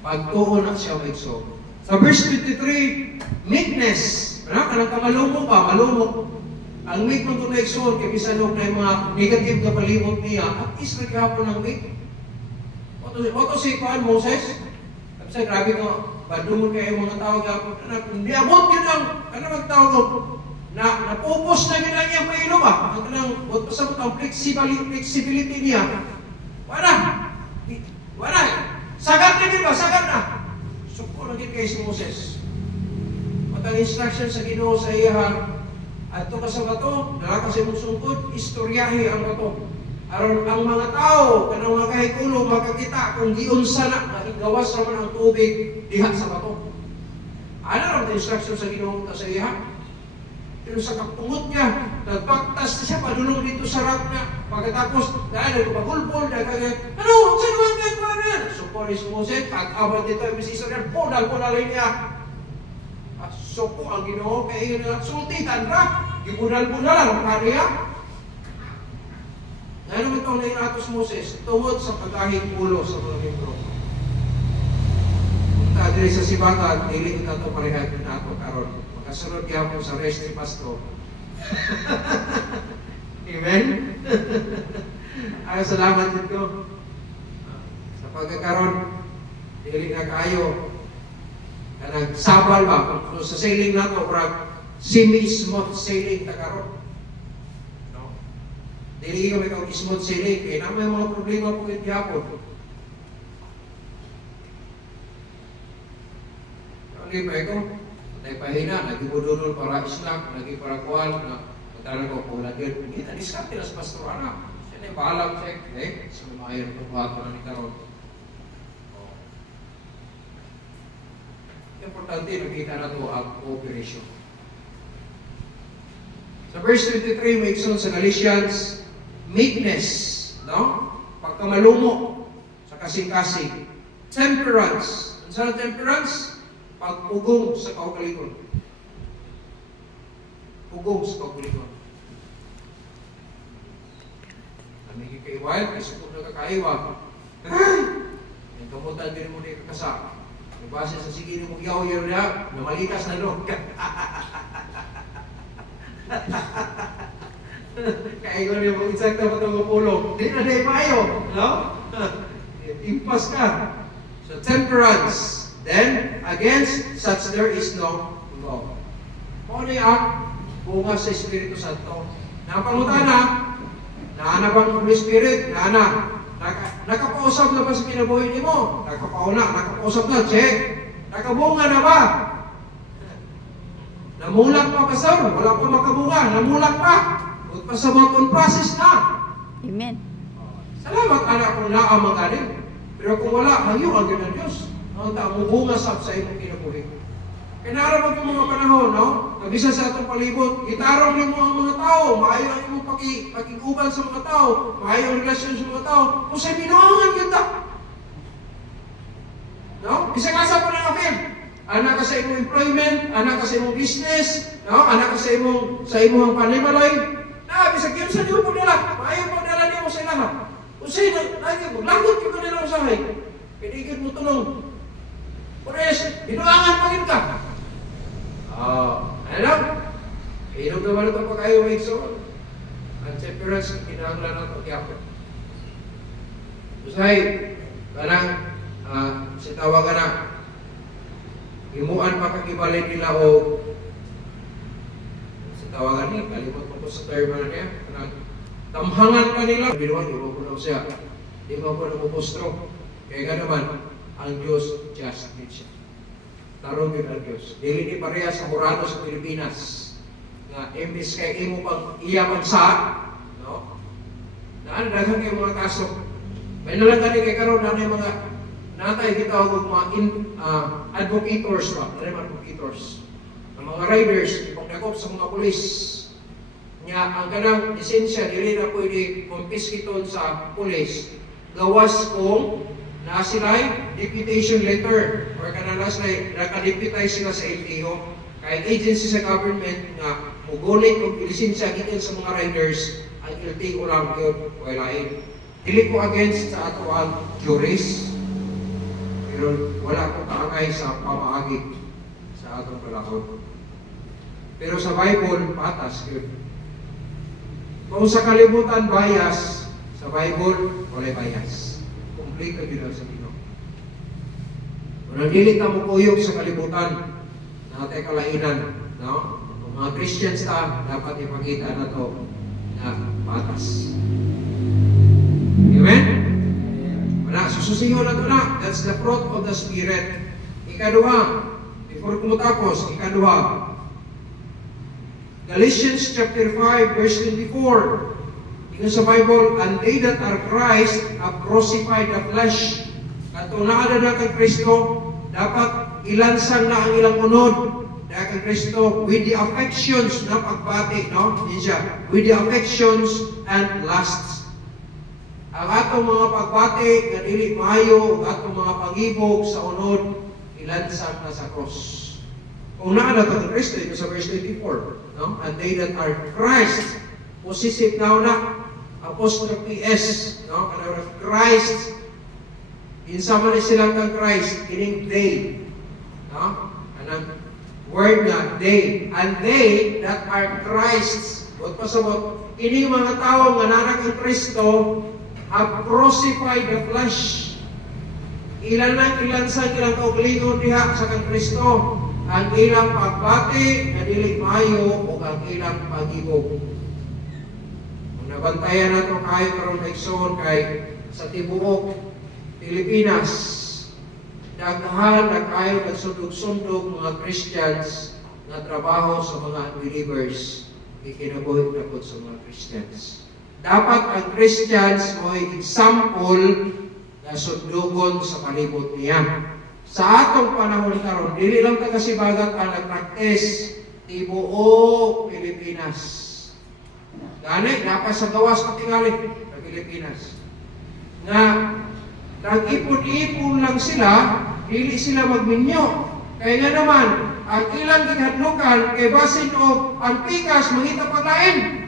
Pagtuo na siya may so. Sa verse 23, meekness. Kanang kamalumok ba? Malumok. Ang meek ng tunay so, kaya bisan na yung mga negative na palibot niya, at least naghapon ng meek. Oto si Kuan Moses, kasi grabe ko, badungon kayo mga tao gapon. Hindi abot yun lang, ano magtawag ko? Napupos na yun lang yung pailo ba? Ang kanang, huwag pasabot ang flexibility niya. Wala. Sagat na din ba? Sagat na. Suko na din kayo si Moses. At ang instruction sa Ginoo sa iya, at ito ka sa bato, nalaka sa imong sungkod, istoryahe ang bato. Aron ang mga tao, kanang mga kahikulo, makakita kung giunsa na gawas naman ang tubig diha sa bato. Ano lang ang instruction sa Ginoo sa iya? Pero sa kapungot niya, nagbaktas na siya, padulong dito sa rock niya. Pagkatapos, dahil nagpagulpol, dahil kagaya, ano, saan naman kayo pa rin? So, Paris Moses, pag-abot dito, yung misisor niya, punal niya. So, po ang Ginoo, kaya yun na, sultitan ra, gibunal-bunal ang kaniya. Ngayon naman itong nainatos Moses, tungod sa pag-ahing ulo sa mga membro. Punta dili sa sibagan, dili ito ito parehan din ako karon. Makasunod kaya po sa rest ni Pastor. Amen? Ay, salamat dito. Sa pagkakaroon, dili na kayo. Kanang sabal ba? So, sa sailing na ito, parang semi-smooth sailing na karoon. No? Dili yung ikaw smooth sailing, kaya na may mga problema po yung hapon. Okay ba ito? Pahina, nagibudulol para Islam, naging para kual, nagtanong ko kung lagyan. Kita, diskarte na sa pastor anak. Siya na paalam siya, sa mga ayun ng buhat na ni karon. Importante, nakita na ito ang cooperation. Sa verse 23, may ikson sa Galatians, meekness, no? Pagkamalumo sa kasing-kasing. Temperance. Ano sa temperance? Pagpugong sa kaugalingon. Pugong sa kaugalingon. Amigin kay Wild, may sukog na kakaiwa. Yung kamutan din mo na kakasa. Base sa sige ni mong yaw-yaw na, namalikas na doon. Kaya ko rin mong insakta pa itong mapulong. Di na na ipayo, no? Impas ka. So, temperance. Then, against such there is no law. Kung ano yung bunga sa Espiritu Santo. Napangutana, naana bang Holy Spirit? Naana. Nakapausap na ba sa kinabuhi ni mo? Nakapausap na, check. Nakabunga na ba? Namulak pa pastor, wala pa makabunga, namulak pa. Huwag pa sa mga process na. Amen. Salamat anak kung naa magaling. Pero kung wala, hayo ang ng Diyos. Ang taong bunga sa imong kinabuhi. Kinarapag yung mga panahon, no? Nabisa sa atong palibot, gitaraw niyo ang mga tao, maayo ang imong pakikuban sa mga tao, maayo ang relasyon sa mga tao, kung sa'y binuangan kita. No? Bisang asa pa ng affair. Anak ka sa imong employment, anak ka sa imong business, no? Anak ka sa imong panimalay. Bisang yun sa niyo po nila, maayo po nila niyo sa ilahan. Kung sa'y lagot yung kanilang usahay, pinigid mo tulong. Pures, binuangan pa rin ka. Ano? Inom naman ito pa kayo may ikso. Ang temperance, kinahanglan ng pagkiyapon. Usay, kanang, sitawagan na, imuan pa kakibalin nila o sitawagan niya, kalimot mo po sa term na niya, kanang, tamhangan pa nila. Binuan, ibo po na siya. Di mo po namupostro. Kaya nga naman, ang Diyos just din siya. Tarong yun ang Diyos. Dili ni pareha sa Murano sa Pilipinas. Na imbis kay imo pang iya pagsa, no? Daghang kay mga kaso. May nalang kani kay karon na mga natay kita og mga advocators ba? Ano advocators? ang mga riders, ipagdakop sa mga pulis, nga ang kanang lisensya dili na pwede confiscaton sa pulis gawas kung na sila'y deputation letter or kanang sila'y nakadeputize sila sa LTO kay agency sa government nga mugunit kung lisensya gikan sa mga riders ang LTO lang yun walain. Dili ko against sa ato ang juris pero wala ko kaangay sa pamaagi sa atong palakon. Pero sa Bible patas yun. Kung sa kalibutan bias, sa Bible, wala bias. Complete yun sa Ginoo. Kung nagdilit na mo kuyog sa kalibutan, natin kalainan, no? Kung mga Christians ta, dapat ipakita na to na patas. Amen? Wala, sususiyo na to na. That's the fruit of the Spirit. Ikaduha, before kumutapos, ikaduha, Galatians chapter 5 verse 24. Tingnan sa Bible, and they that are Christ have crucified the flesh. At kung naada na kay Kristo, dapat ilansang na ang ilang unod na kay Kristo with the affections na pagbati, no? Diyan, with the affections and lusts. Ang atong mga pagbati nga dili maayo, ang atong mga pag-ibog sa unod, ilansang na sa cross. Kung naada ka kay Kristo, ito sa verse 24, no? And they that are Christ, possessive now na, apostrophe S, no? Kanang Christ, insama na silang kang Christ, kining they, no? Kanang word na they, and they that are Christ, what pasabot, kining mga tao nga nanak kang Kristo, have crucified the flesh. Ilan sa ilang kaugalingon diha sa kang Kristo, ang ilang pagbati na dili maayo o ang ilang pag-ibog. Kung nabantayan nato kayo karon igsoon kay sa tibuok Pilipinas, daghan na kayo nagsundog-sundog mga Christians na trabaho sa mga believers, ikinabuhi na po sa mga Christians. Dapat ang Christians mo'y example na sundugon sa palibot niya. Sa atong panahon karon, dili lang tagasibagat ang nagpractice tibuok Pilipinas. Gani, dapat sa gawas katingali sa Pilipinas. Nga, nag-ipon-ipon lang sila, dili sila magminyo. Kaya nga naman, ang ilang gihadlukan kay basin o ang pikas mangita paglain.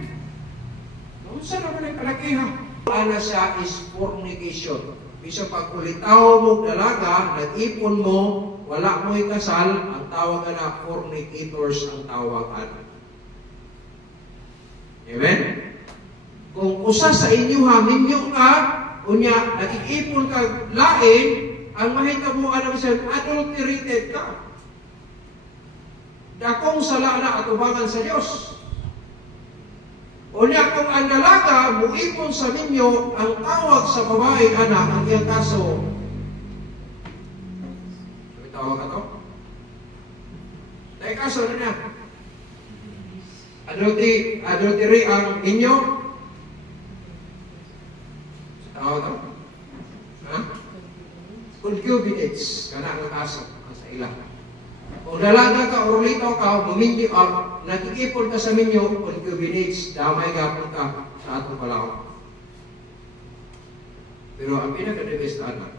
Saan naman ang kalakihan? Ana siya is fornication. Bisa pag ulitaw mo dalaga, nag-ipon mo, wala mo'y kasal, ang tawag na fornicators ang tawagan. Amen? Kung usa sa inyo minyo ka, unya, nag-ipon ka lain, ang mahitabo alam siya, adulterated ka. Dakong sala na atubangan sa Diyos. Unya kung ang dalaga muipon sa ninyo, ang tawag sa babae anak ang iyang kaso. May tawag ka to? Dahil kaso na niya. Adultery ang inyo? Tawag to? Ha? Concubinage. Kana ang kaso sa ilang. Kung dalaga ka o lito ka, bumindi ka, nag-iipon ka sa minyo, concubinage, damay gapon ka sa atong palaon. Pero ang pinaka-debes na anak,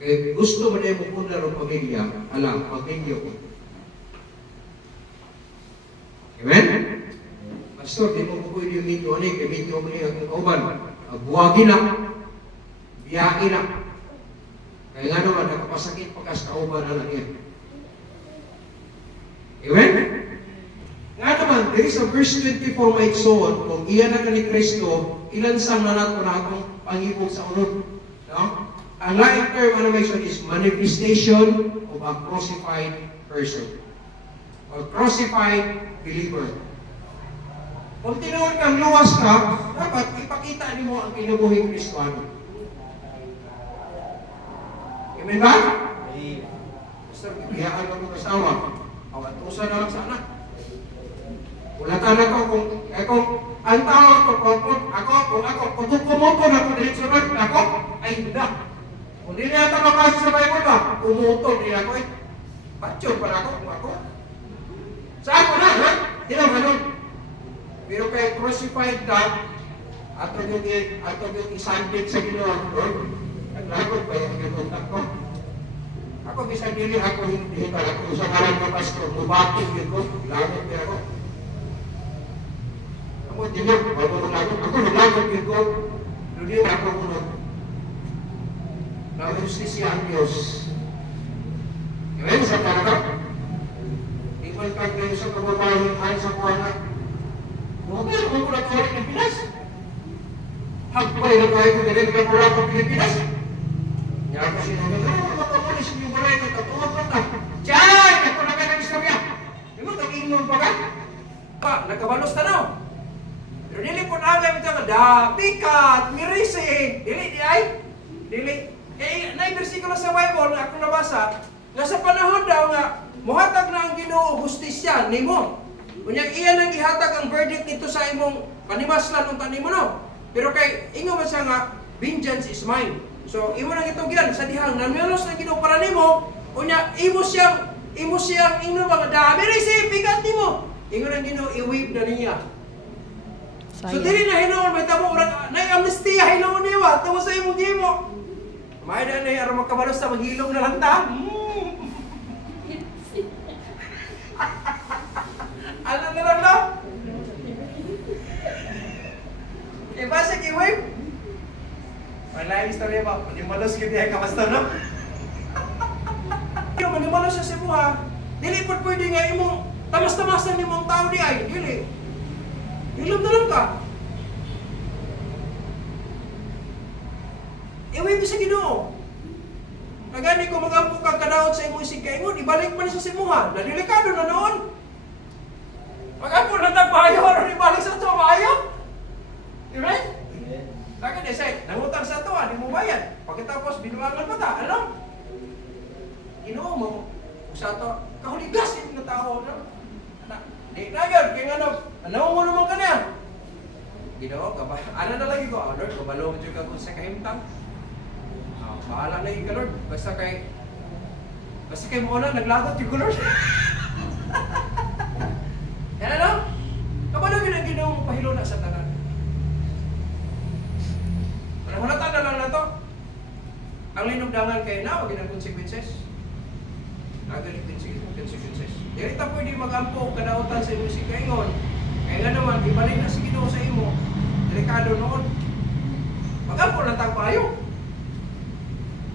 kaya gusto mo na yung muna ng pamilya, alam, pag-minyo ko. Amen? Pastor, di mo po yung minyo, ano yung minyo mo niya ang kauban? Buwagin na, biyakin na. Kaya nga naman, nakapasakit pagkas kauban na lang yan. Amen? Nga naman, there is a verse 24 may igsoon, kung iyan na ka ni Kristo, ilansang na nato na akong pangibog sa unod. No? Ang laing term animation is manifestation of a crucified person. Or crucified believer. Kung tinuod kang luwas ka, dapat ipakita niyo ang kinabuhing Kristiyano. Amen ba? Pastor, bigyan mo ng asawa. Awat-usa na lang sana. Wala ka na ko kung ang tao ko, kung kumoto na ko dito sa Lord, ako, ay hindi. Kung hindi na ito makasi sa Bible ba, kumoto din ako eh. Batyo pala ako, kung ako. Sa ako na, ha? Hindi ganun. Pero kay crucified ka, ato yung isandit sa Ginoo, naglagod pa yung ginutak ko. Ako bisan dili ako hindi ka ako sa ngalan ng pastor, bubating yun ko, lagot niya ako. Ako dili, ako naglagot yun ko, hindi ako kunod. Nag-justisya ang Diyos. Ngayon sa talaga, ikaw kayo sa kababayan ay sa kuwana. Mabaya kung mula ko rin ng Pinas. Hagpay na kayo kung ganyan ka mula ko Pilipinas. Niya ako sinabi, makapulis yung balay ko, katuwag ka na. Diyan! Ako na kayo ng istorya. Di mo, nag-inom pa ka? Pa, nagkabalos tanaw. Pero dili po na agay ito, pikat, mirisi. Dili, di ay? Dili. Eh, na-versikulo sa Bible, ako nabasa, nga sa panahon daw nga, muhatag na ang Ginoo hustisya nimo. Unya iyan ang ihatag ang verdict nito sa imong panimaslan unta nimo no. Pero kay ingo man siya nga vengeance is mine. So imo nang itugyan sa dihang namilos na Ginoo para nimo, unya imo siyang ingon mga dami resi bigat nimo. Ingo nang Ginoo i-wave na niya. So dili na hinuon may tamo ura nay amnestia hinuon niya tamo sa imong gimo. May na ni aron makabalos sa maghilom na lang ta. Ano na lang no? Basta kiwip. Wala yung istorya ba? Manimalos yun yung kapasto, no? Manimalos sa Cebuha, dili po pwede nga imong tamas-tamasan ni mong tao di ay. Dili. Hilom na lang ka. Iwip sa Ginoo. Nagani ko mag-ampo ka kadaot sa imong isig kaingon, ibalik man sa Cebuha. Nadelikado na noon. Mag-ampo na tagpahayo, ano ibalik sa ito, maayo? Right? Lagi na say, nangutang sa ito, di mo bayad. Pagkatapos, binuangan pa ta, ano? Ginoo mo, sa ito, kahuligas yung mga tao, no? Di na yun, kaya ano mo naman ka na? Ginoo, ano na lagi ko, Lord, kabalo mo dyan ka kung sa kahimtang. Bahala na yung ka, Lord. Basta kay mo na, naglagot yung Lord. Yan ano? Kabalo ang Ginoo mo pahilo na sa tanan. Halata na lang na to. Ang linugdangan kayo na, wag ang consequences. Nagalit consequences. Dili ta pwede mag-ampo kadautan sa imong kaingon. Kaya nga naman, ibalik na si Ginoo sa imo. Delikado noon. Mag-ampo lang tang payo.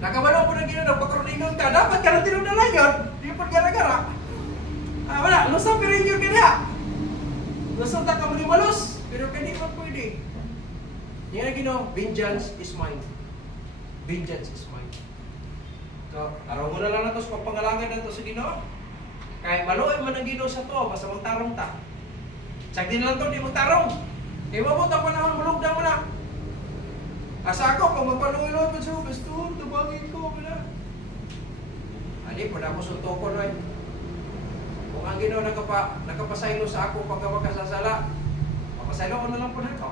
Nakabalo po ng Ginoo, pagkarolingon ka, dapat ka ng tinundalan yun. Di po gara-gara. Wala, lusang pirinyo ka na. Lusang ta ka manimalos. Pero hindi pa pwede. Yan ang Ginoo, vengeance is mine. Vengeance is mine. So, araw mo na lang na ito sa pagpangalangan na ito sa Ginoo. Kaya maluoy man ang Ginoo sa to, basta magtarong ta. Sag din lang ito, di magtarong. Kaya mabot ang panahon, malugdan mo na. Asa ako, kung magpaluoy-luoy mo siya, basta tabangin ko, wala. Ani, po na ako suntok ko na. Kung ang Ginoo nakapasaylo sa ako pagka makasasala, papasaylo ko na lang po na ito.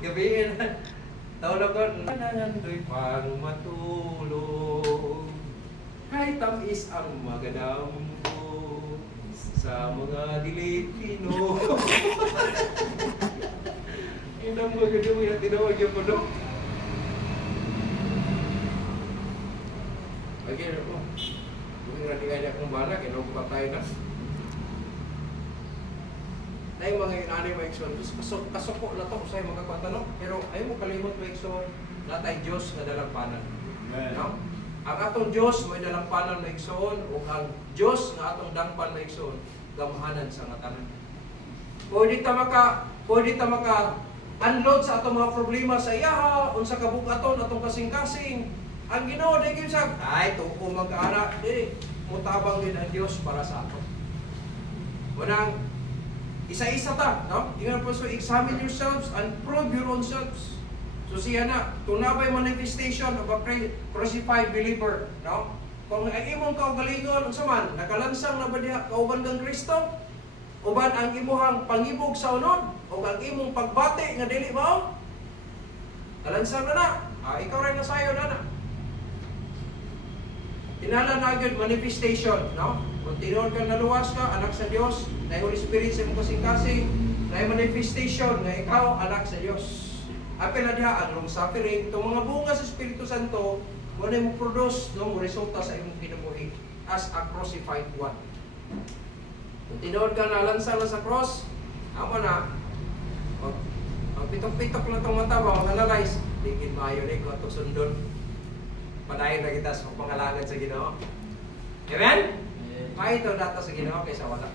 Gabihin. Tawag ko, nanandoy pang matulog. Kahit tamis ang magadampo sa mga Dilipino. Yun ang magadampo yung tinawag yung puno. Again ako. Kung natigay niya kung bala, kinupatay na. Na yung mga inanay mo ekson, kasuko na to sa'yo magkakwanta, no? Pero ayaw mo kalimot mo ekson, na tayo Diyos na dalampanan. No? Ang atong Diyos may dalampanan na ekson, o ang Diyos na atong dangpan na ekson, gamahanan sa ngatanan. Pwede ta maka unload sa atong mga problema sa iyaha, unsa kabukaton atong kasing-kasing. Ang Ginoo dai gyud sa, ay tuko mag-ana, di mutabang din ang Diyos para sa ato. Munang isa-isa ta, no? Ingat po, so examine yourselves and prove your own selves. So siya na, kung nabay manifestation of a crucified believer, no? Kung ang imong kaugalingon, unsa man, nakalansang na ba diha kauban kang Kristo? Uban ang imuhang pangibog sa unod, o ang imong pagbati nga dili mao? Kalansang na na. Ikaw rin nasayo na na. Tinala na agad manifestation, no? Kung tinuod ka naluwas ka, anak sa Dios, na Holy Spirit sa imong kasing-kasing, na manifestation nga ikaw anak sa Dios. Apil na diha ang long suffering, itong mga bunga sa Espiritu Santo, muna mo produce, no, mo resulta sa imong kinabuhi as a crucified one. Kung tinuod ka na lansa na sa cross, amo na, pitok-pitok lang itong mata, mag-analyze, digin maayo ni ko ito sundon. Padayon na kita sa pangalangan sa Ginoo. Amen? May ito data sa Ginoo kaysa wala.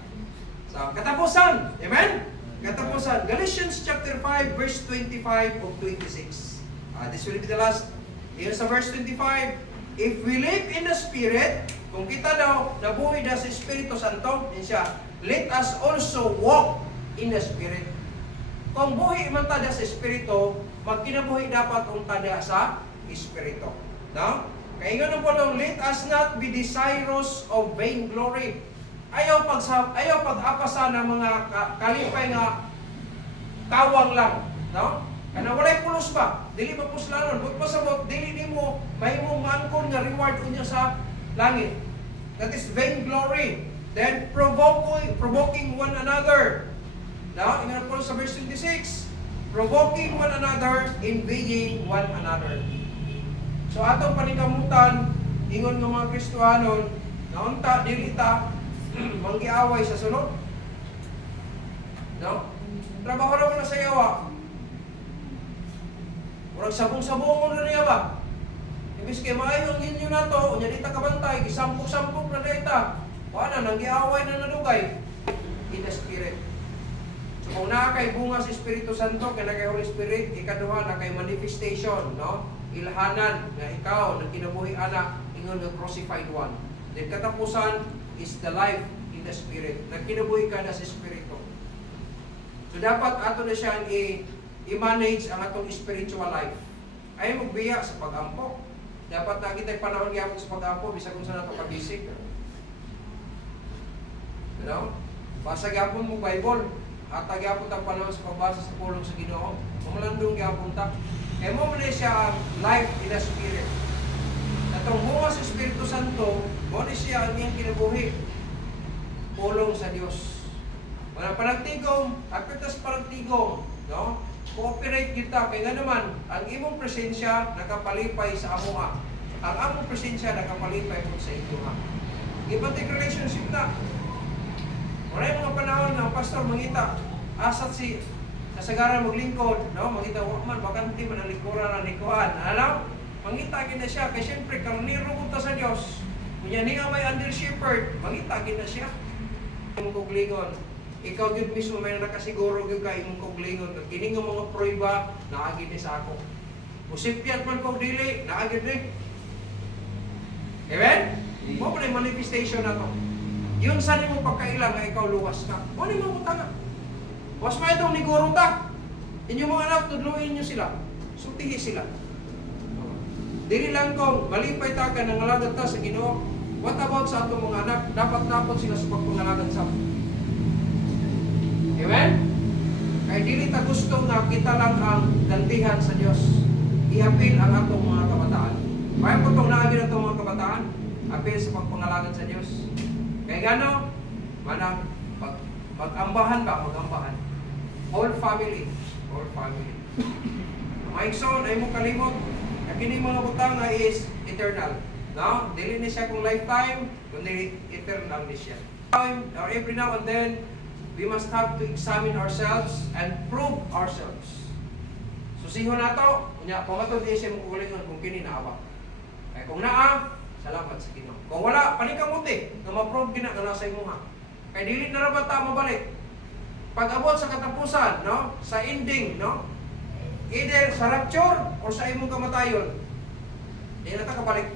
So, katapusan. Amen? Katapusan. Galatians chapter 5, verse 25 of 26. This will be the last. Yun sa verse 25, if we live in the Spirit, kung kita daw nabuhay na sa Espiritu Santo, yun siya, let us also walk in the Spirit. Kung buhay man tada sa Espiritu, magkinabuhay dapat kung tada sa Espiritu. No? Kaya nga po lang, let us not be desirous of vainglory. Ayaw pag-apasa ng mga kalipay nga kawang lang. No? Kana walay pulos ba? Dili ba puslanon? But pasabot, dili ni mo mahimong maangkon nga reward unya sa langit. That is vainglory. Then provoking one another. Now, ingatan po sa verse 26, provoking one another, envying one another. So atong panikamutan, ingon ng mga Kristohanon, naunta, dilita, manggiaway sa sunod. No? Trabaho na mo na sa yawa. Murag sabong-sabong mo na niya ba? Ibig kay maayo ang inyo na to, unya dita kabantay, gisampok-sampok na dita. Wala, nanggiaway na nadugay. In the Spirit. So kung naa kay bunga sa Espiritu Santo, kaya na kay Holy Spirit, ikaduha na kay manifestation, no? Ilhanan nga ikaw na kinabuhi anak ingon nga crucified one. Then katapusan is the life in the Spirit. Na kinabuhi ka na sa Espiritu. So dapat ato na siyang i-manage ang atong spiritual life. Ay magbiya sa pag-ampo. Dapat na kita panahon gyapon sa pag-ampo bisag kung saan nato kabisig. You know? Basa gyapon mo Bible. At gyapon ta panahon sa pagbasa sa pulong sa Ginoo. Mamulandong gyapon ta. Kaya mo muna siya ang life in the Spirit. Atong bunga sa Espiritu Santo, muna siya ang iyang kinabuhi. Pulong sa Diyos. Wala panagtigom, apetas panagtigom, no? Cooperate kita, kaya nga naman, ang imong presensya nakapalipay sa amuha. Ang among presensya nakapalipay po sa inyuha. Ibatik relationship na. Wala yung mga panahon na ang pastor mangita, asat si kasagaran maglingkod, no? Mangita, man, bakanti man ang likuran ang likuhan. Ano? Mangita na siya, kaya siyempre, karniro punta sa Diyos. Kung yan nga may under shepherd, mangita na siya. Imong kuglingon, ikaw yun mismo may nakasiguro yun ka imong kuglingon. Kining mga proyba, naagid ni sa ako. Musipyat man kong dili, naagid ni. Amen? Mo pa manifestation na to. Yun saan mo pagkailang na ikaw luwas ka. Ano yung mga utanga? Was pa itong niguro ta. Inyong mga anak, tudluin nyo sila. Sutihi sila. Dili lang kung malipay ta ka ng alagat ta sa Ginoo. What about sa atong mga anak? Dapat napot sila sa pagpangalagan sa Amen? Kaya dili ta gusto nga kita lang ang gantihan sa Diyos. Iapil ang atong mga kabataan. Kaya po itong naagin atong mga kabataan, apil sa pagpangalagan sa Diyos. Kaya gano, manang mag-ambahan ba? Mag-ambahan. Whole family. Whole family. Maigsoon ay mo kalimot. Kini mga butang is eternal. No? Dili ni siya kung lifetime, kundi eternal ni siya. Or every now and then, we must have to examine ourselves and prove ourselves. Susihon nato, kunya pumatod din siya mong kulingon kung kini naawa. Kaya kung naa, salamat sa Ginoo. Kung wala, panikamuti, na ma-prove gina na nasa imuha. Kaya dili na rabat ta mabalik. Pag-abot sa katapusan, no? Sa ending, no? Either sa rapture or sa imong kamatayon. Di na ta kabalik.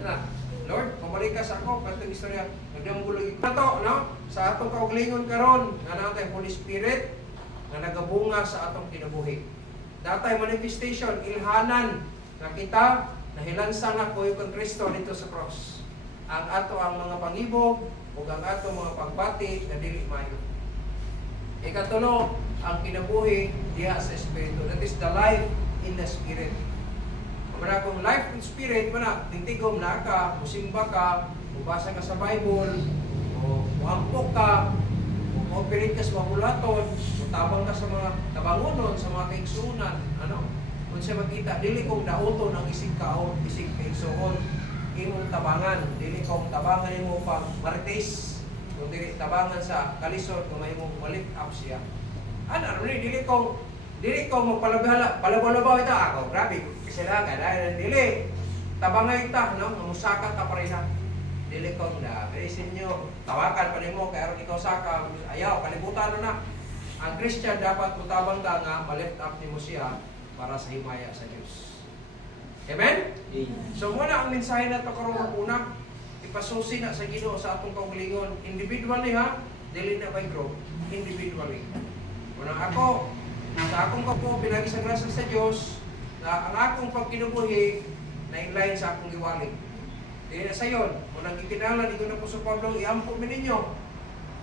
Yan na. Lord, pabalik ka sa ako, katong istorya. Nagdambulag ito, no? Sa atong kauglingon karon, nga natay Holy Spirit, nga nagabunga sa atong kinabuhi. Datay manifestation, ilhanan, na kita, nahilansa na ko yung Kristo dito sa cross. Ang ato ang mga pangibog, o ang ato mga pagbati, na dili mayo. Ikatulo, ang kinabuhi diha sa Espiritu. That is the life in the Spirit. Wala kung life and spirit, wala, tintigom na ka, musimba ka, mubasa ka sa Bible, o muhampok ka, o operate ka sa mga bulaton, o tabang ka sa mga tabangonon, sa mga kaigsunan, ano? Kung siya makita, dili kong dauton ang isig kaon, isig kaigsuon, imong tabangan, dili kong tabangan mo pang marites, kung dili tabangan sa kalisod, kung may mong malift up siya. Ano, dili kong magpalabahala, palabaw-labaw ito ako, grabe, kasi lang, dahil dili, tabangay ita, no? Mamusakat ka pa rin na. Dili kong na, isin nyo, tawakan pa rin mo, kaya rin ikaw saka, ayaw, kalibutan na. Ang Christian dapat mutabang ka nga, malift up ni mo siya para sa himaya sa Diyos. Amen? So muna ang mensahe na ito karong una, ipasusi na sa Ginoo sa atong kaugalingon, individually ha, dili na by group, individually. Unang ako, sa akong kapo, pinagi sa grasya sa Diyos, na ang akong pagkinubuhi, na inline sa akong liwalig. Dili na sa yon, unang itinala, dito na po sa Pablo, iampo mi ninyo.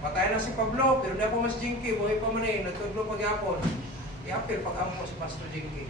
Patay na si Pablo, pero na po mas Jinky, buhay pa man nagtudlo pagyapon. I-appeal pag-ampo si Pastor Jinky.